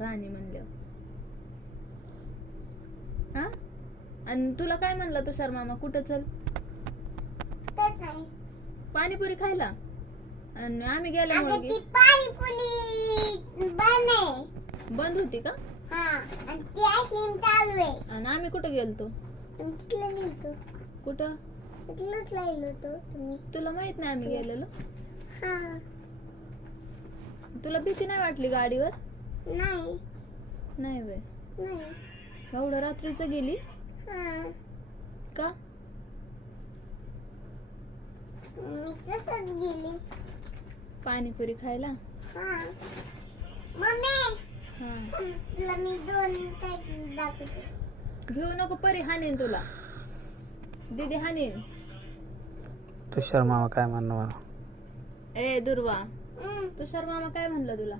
राणी म्हणल्यावर. हा, आणि तुला काय म्हणला तुषार मामा? कुठं चल? पाणीपुरी खायला. आणि आम्ही गेल्यामुळे बंद होती का? आणि आम्ही कुठं गेलतो? कुठं? तुला माहित नाही आम्ही गेलेलो? तुला भीती नाही वाटली गाडीवर? नाही वे. एवढं रात्रीच गेली का? पाणीपुरी खायला. घेऊ नको, परी हानीन तुला. दीदी हानीन. तुषार मामा काय म्हणणं मला? ए दुर्वा, तुषार मामा काय म्हणलं तुला?